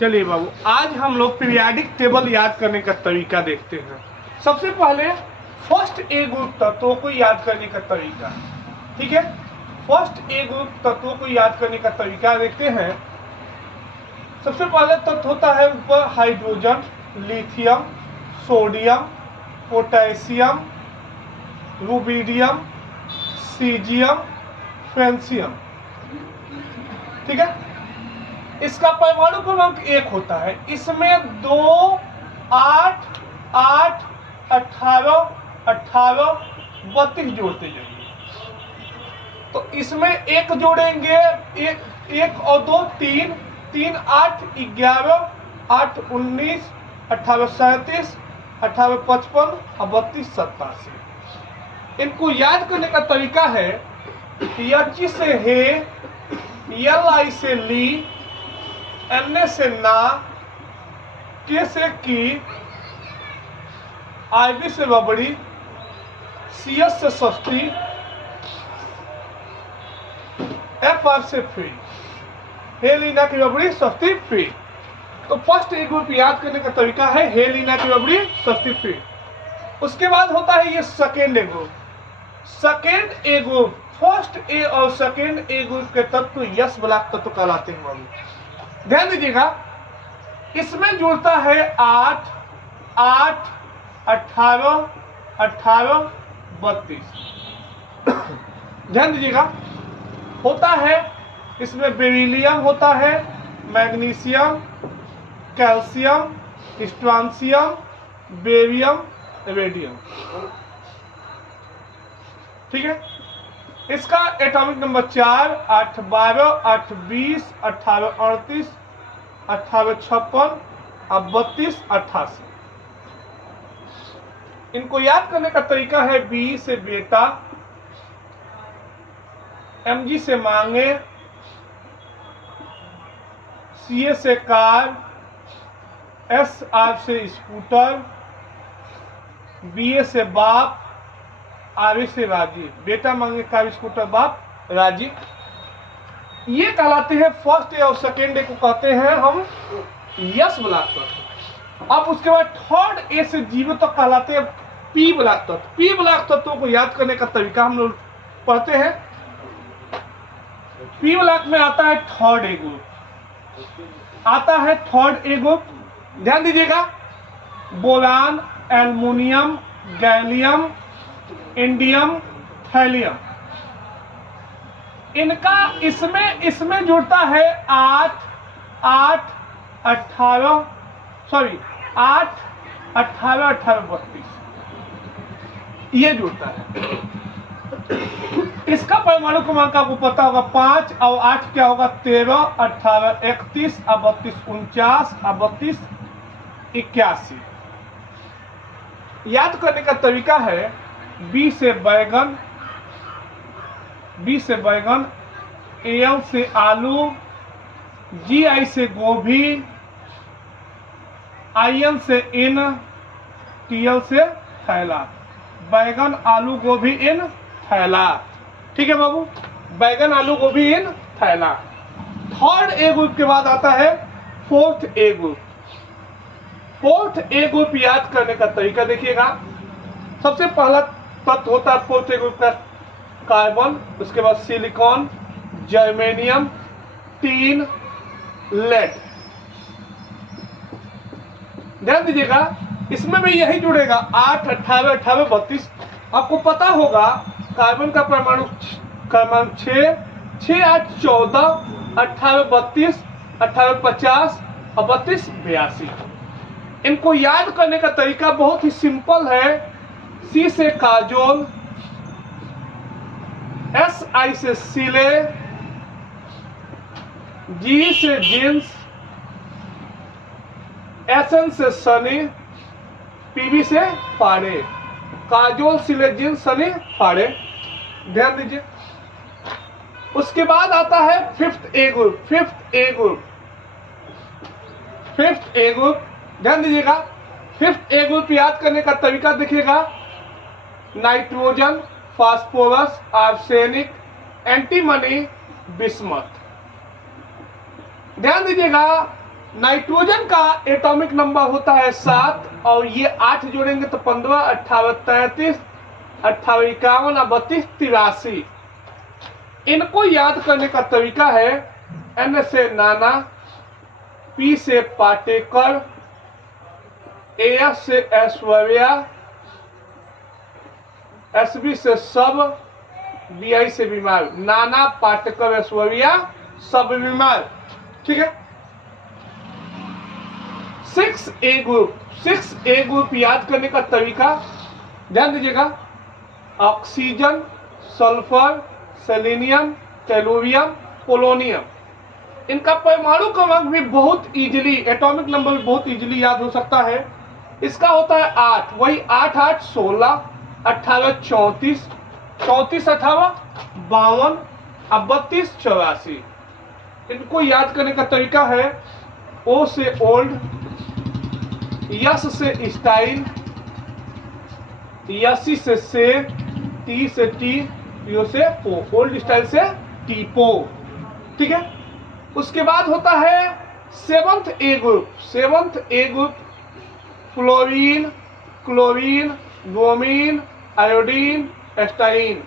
चलिए बाबू, आज हम लोग पीरियाडिक टेबल याद करने का तरीका देखते हैं। सबसे पहले फर्स्ट ए ग्रुप तत्वों को याद करने का तरीका, ठीक है। फर्स्ट ए ग्रुप तत्वों को याद करने का तरीका देखते हैं। सबसे पहले तत्व होता है ऊपर hydrogen, lithium, sodium, potassium, rubidium, caesium, francium, ठीक है। इसका परमाणु क्रमांक 1 होता है। इसमें 2, 8, 8, 18, 18, 32 जोड़ते जाइए। तो इसमें 1 जोड़ेंगे, 1 और 2 3, 3 8 11, 8 19, 18 37, 18 55 और 32 87। इनको याद करने का तरीका है, H से हे, Li से ली, Na से ना, K से की, Ib से बबड़ी, CS से सस्ती, Fr से फ्री। हे लीना की बबड़ी, सस्ती, फ्री। तो फर्स्ट ए ग्रुप याद करने का तरीका है हे लीना की बबड़ी, सस्ती, फ्री। उसके बाद होता है ये second A group. Second A group, first A और सेकेंड ए ग्रुप के तत्व यस ब्लॉक तत्व कहलाते हैं बाबू। ध्यान दीजिएगा, इसमें जुड़ता है 8, 8, 18, 18, 32। ध्यान दीजिएगा, होता है इसमें बेरिलियम होता है, magnesium, calcium, strontium, barium, radium, ठीक है। इसका एटॉमिक नंबर 4, 8, 12, 8, 20, 18, 38, 18, 56 और 32, 88। इनको याद करने का तरीका है बी से बेटा, Mg से मांगे, Ca से कार, Sr से स्कूटर, Ba से बाप, Ra से राजी। बेटा मांगे, कार, स्कूटर, बाप, राजी। ये कहलाते हैं फर्स्ट ए और सेकेंड ए को कहते हैं हम यस ब्लॉक तत्व। अब उसके बाद थर्ड ए से जीरो तक कहलाते हैं पी ब्लॉक तत्व। पी ब्लॉक तत्वों को याद करने का तरीका हम लोग पढ़ते हैं। पी ब्लॉक में आता है थर्ड ए ग्रुप, आता है थर्ड ए ग्रुप। ध्यान दीजिएगा, boron, aluminium, gallium, indium, thallium. इनका इसमें जुड़ता है 8, 8, 18, 8, 18, 18, 32। ये जुड़ता है। इसका परमाणु क्रमांक आपको पता होगा 5 और 8 क्या होगा, 13, 18, 31 और 32, 49 और 32, 81। याद करने का तरीका है बी से बैगन, एल से आलू, GI से गोभी, IN से इन, TL से थैला। बैगन, आलू, गोभी, इन, थैला, ठीक है बाबू। बैगन, आलू, गोभी, इन, थैला। थर्ड ए ग्रुप के बाद आता है फोर्थ ए ग्रुप। फोर्थ ए ग्रुप याद करने का तरीका देखिएगा। सबसे पहला तत्व होता है फोर्थ ए ग्रुप का कार्बन, उसके बाद सिलिकॉन, जर्मेनियम, टीन, लेड। ध्यान दीजिएगा, इसमें भी यही जुड़ेगा 8, 18, 18, 32। आपको पता होगा कार्बन का परमाणु क्रमांक 6, 6, 8, 14, 18, 32, 18, 50 और 32, 82। इनको याद करने का तरीका बहुत ही सिंपल है। सी से काजोल, SI से सिले, G से जींस, SN से सनी, PB से फाड़े। काजोल, सिले, जींस, सनी, फाड़े। ध्यान दीजिए। उसके बाद आता है फिफ्थ ए ग्रुप। फिफ्थ ए ग्रुप ध्यान दीजिएगा। फिफ्थ ए ग्रुप याद करने का तरीका देखिएगा। Nitrogen, phosphorus, arsenic, antimony, bismuth. ध्यान दीजिएगा, नाइट्रोजन का एटॉमिक नंबर होता है 7 और ये 8 जोड़ेंगे तो 15, 18, 33, 28, 51, 32, 83। इनको याद करने का तरीका है N से नाना, P से पाटेकर, AS से ऐश्वर्या, SB से सब, BI से बीमार। नाना, पाटेकर, ऐश्वर्या, सब बीमार। ठीक है। 6A ग्रुप, 6A ग्रुप याद करने का तरीका ध्यान दीजिएगा। Oxygen, sulphur, selenium, tellurium, polonium. इनका परमाणु क्रमांक भी बहुत इजीली, एटॉमिक नंबर भी बहुत इजीली याद हो सकता है। इसका होता है 8, वही 8, 8, 16, 18, 34, 34, 18, 52, 32, 84। इनको याद करने का तरीका है O से ओल्ड, S से स्टाइल, S से T से टी, P से पो, ओल्ड स्टाइल से टीपो। ठीक है। उसके बाद होता है 7th A group, 7th A group fluorine, chlorine, bromine, iodine, astatine.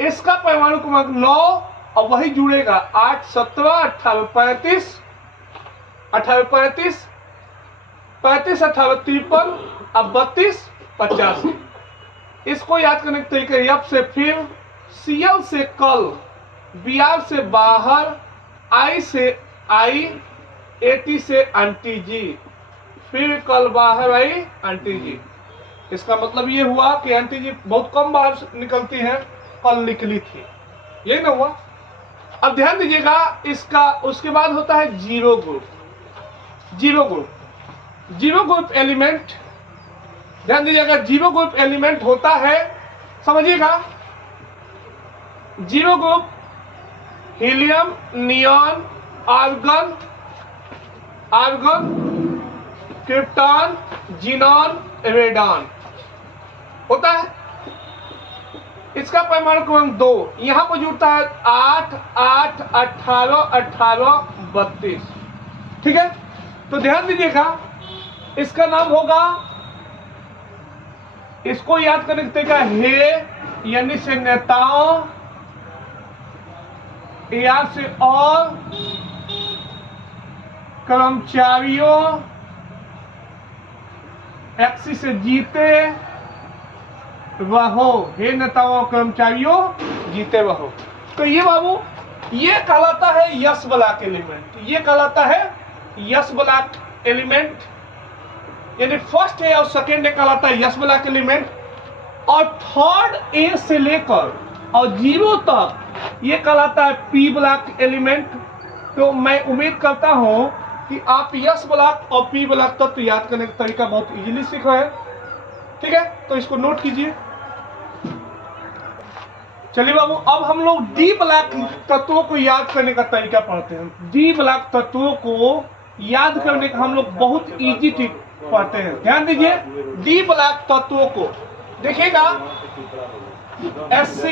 इसका परमाणु क्रमांक 9 और वही जुड़ेगा 8, 17, 18, 35, 18, 35, 35, 18, 53, अब 32, 85। इसको याद करने के तरीके F से फिर, Cl से कल, Br से बाहर, I से आई, AT से एंटीजी, फिर कल बाहर आई एंटीजी। इसका मतलब ये हुआ कि एंटीजी बहुत कम बाहर निकलती है, कल निकली थी। यही ना हुआ। अब ध्यान दीजिएगा इसका। उसके बाद होता है zero group, zero group, zero group element. ध्यान दीजिएगा जीरो ग्रुप एलिमेंट होता है, समझिएगा। Zero group helium, neon, argon, argon, krypton, xenon, radon होता है। इसका परमाणु क्रमांक 2 यहां पर जुड़ता है 8, 8, 18, 18, 32। ठीक है। तो ध्यान दीजिएगा इसका नाम होगा, इसको याद करने के तरीका हे यानी से नेताओं, या से और कर्मचारियों, एक्सी से जीते रहो, हे नेताओं कर्मचारियों जीते रहो। तो ये बाबू ये कहलाता है यस ब्लॉक एलिमेंट, ये कहलाता है यस ब्लॉक एलिमेंट, यानी फर्स्ट ए और सेकेंड ए कहलाता है यस ब्लॉक एलिमेंट। और थर्ड ए से लेकर और 0 तक ये कहलाता है पी ब्लॉक एलिमेंट। तो मैं उम्मीद करता हूं कि आप यस ब्लॉक और पी ब्लॉक तत्व याद करने का तरीका बहुत इजीली सीख रहे हैं। ठीक है। तो इसको नोट कीजिए। चलिए बाबू अब हम लोग डी ब्लॉक तत्वों को याद करने का तरीका पढ़ते हैं। डी ब्लॉक तत्वों को याद करने का हम लोग बहुत इजी ट्रिक पढ़ते हैं। ध्यान दीजिए डी ब्लॉक तत्वों को देखिएगा। SC,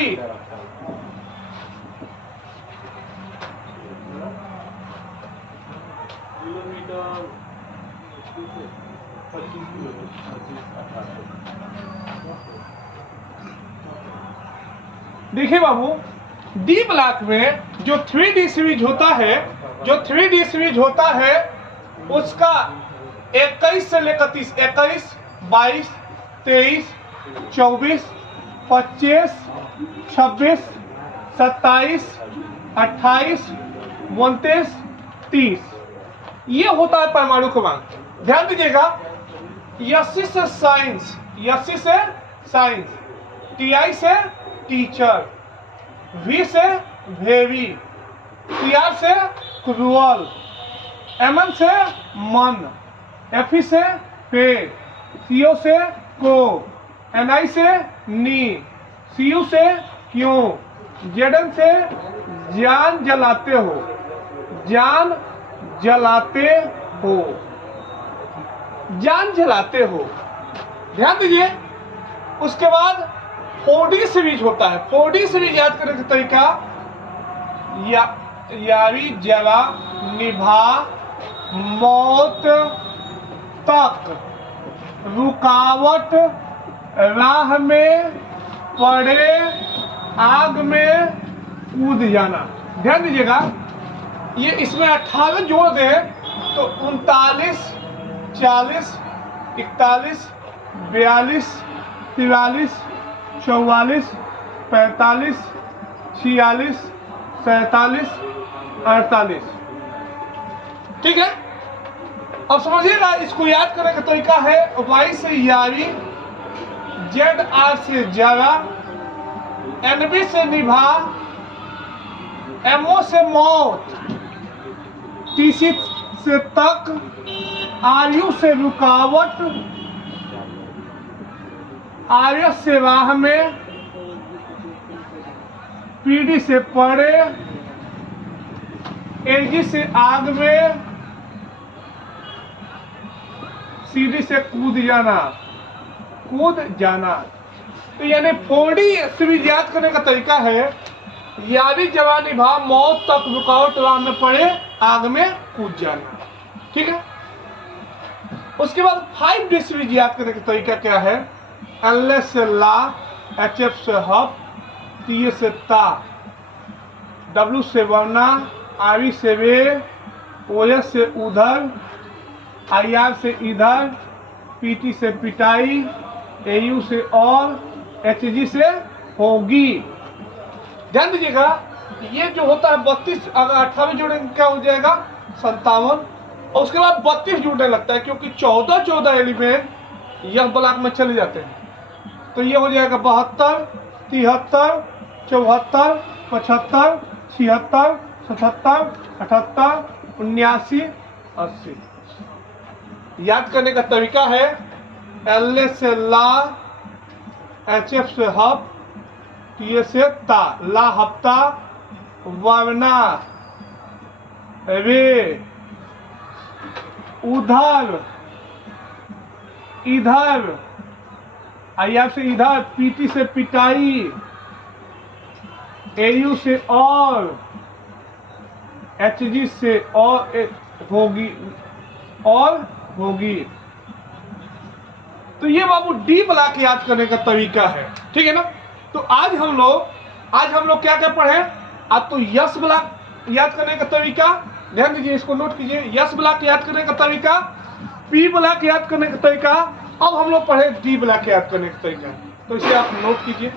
देखिए बाबू डी ब्लॉक में जो 3D सीरीज होता है, जो 3D सीरीज होता है उसका 21 से लेकर 30, 21, 22, 23, 24, 25, 26, 27, 28, 29, 30 ये होता है परमाणु क्रमांक। ध्यान दीजिएगा एससी से साइंस, एससी से साइंस, टीआई से टीचर, वी से वेवी, सीआर से क्रूअल, एमएन से मन, एफई से पेड़, सीओ से को, एनआई से नी, सीयू से क्यों, जेडन से जान जलाते हो, जान जलाते हो, जान जलाते हो। ध्यान दीजिए उसके बाद 4D सीरीज होता है। 4D सीरीज याद करने का तरीका या यारी जरा निभा मौत तक, रुकावट राह में पड़े आग में कूद जाना। ध्यान दीजिएगा, ये इसमें 18 जोड़ दे तो 39, 40, 41, 42, 43, 44, 45, 46, 47, 48। ठीक है, अब समझिएगा, इसको याद करने का तरीका है वाई से यारी, जेड आर से जरा, एनबी से निभा, एमओ से मौत, टीसी से तक, आरयू से रुकावट, आरएस से राह में, पीडी से पड़े, एजी से आग में, सीडी से कूद जाना, कूद जाना। तो यानी 4D से भी याद करने का तरीका है यारी जवा निभा मौत तक, रुकावट राह में पड़े आग में कूद जाना। ठीक है, उसके बाद 5D से भी याद करने का तरीका क्या है? एल से ला, HF से हप, टी से ता, W से वरना, आवी से वे, OS से उधर, IR से इधर, PT से पिटाई, AU से और, HG से होगी। ध्यान दीजिएगा, ये जो होता है 32, अगर 18 जोड़ेंगे क्या हो जाएगा? 57। और उसके बाद 32 जुड़ने लगता है, क्योंकि 14 एलिमेंट यह ब्लॉक में चले जाते हैं। तो ये हो जाएगा 72, 73, 74, 75, 76, 77, 78, 79, 80। याद करने का तरीका है एल से ला, HF से हप, टी से ता, ला हफ्ता, वरना, वे, उधर, इधर, IR से इधर, PT से पिटाई, AU से और, HG से और होगी, और होगी। तो ये बाबू डी ब्लॉक याद करने का तरीका है। ठीक है ना? तो आज हम लोग क्या क्या पढ़े? आज तो यस ब्लॉक याद करने का तरीका, ध्यान दीजिए, इसको नोट कीजिए, यस ब्लॉक याद करने का तरीका, पी ब्लॉक याद करने का तरीका। अब हम लोग पढ़े डी ब्लॉक याद करने का तरीका, तो इसे आप नोट कीजिए।